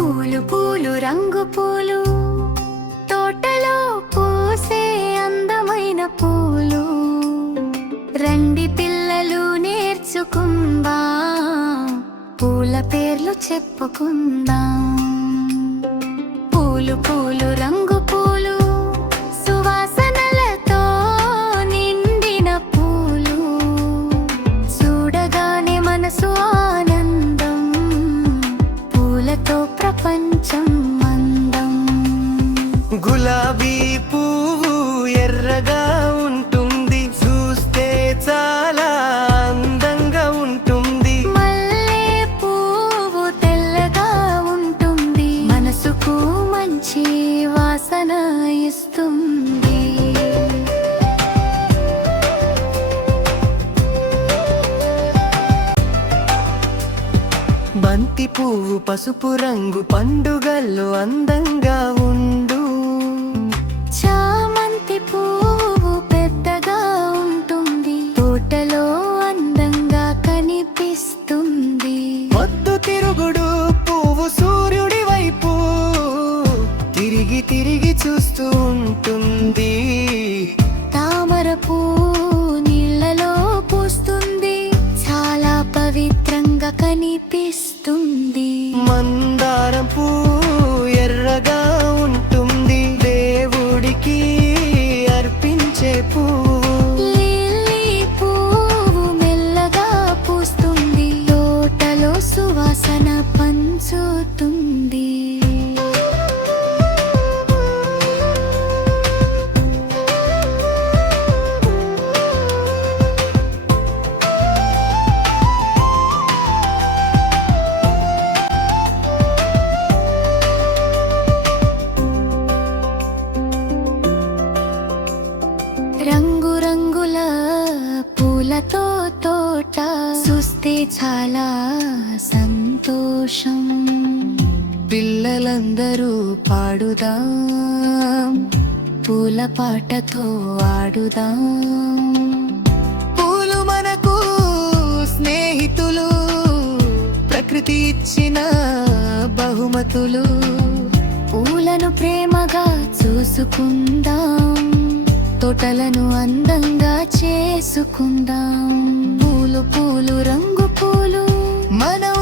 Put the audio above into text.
పూలు పూలు రంగు పూలు తోటలో పూసే అందమైన పూలు రండి పిల్లలు నేర్చుకుందాం పూల పేర్లు చెప్పుకుందాం పూలు పూలు రంగు పూలు సువాసనలతో నిండిన పూలు చూడగానే మనసు ఆనందం పూలతో ప్రపంచం అందం గులాబీ పువ్వు ఎర్రగా ఉంటుంది చూస్తే చాలా అందంగా ఉంటుంది మల్లె పువ్వు తెల్లగా ఉంటుంది మనసుకు మంచి వాసన ఇస్తుంది బంతి పువ్వు పసుపు రంగు పండుగల్లో అందంగా ఉండు చామంతి పువ్వు పెద్దగా ఉంటుంది తోటలో అందంగా కనిపిస్తుంది పొద్దు తిరుగుడు పువ్వు సూర్యుడి వైపు తిరిగి తిరిగి చూస్తూ ఉంటుంది తామర పువ్వు నీళ్ళలో పూస్తుంది చాలా పవిత్రంగా కనిపిస్తుంది మందారం పువ్వు ఎర్రగా ఉంటుంది దేవుడికి అర్పించే పువ్వు లిల్లీ పువ్వు మెల్లగా పూస్తుంది తోటలో సువాసన పంచుతుంది రంగురంగుల పూలతో తోట చూస్తే చాలా సంతోషం పిల్లలందరూ పాడుదాం పూల పాటతో ఆడుదాం పూలు మనకు స్నేహితులు ప్రకృతి ఇచ్చిన బహుమతులు పూలను ప్రేమగా చూసుకుందాం తోటలను అందంగా చేసుకుందాం పూలు పూలు రంగు పూలు మనం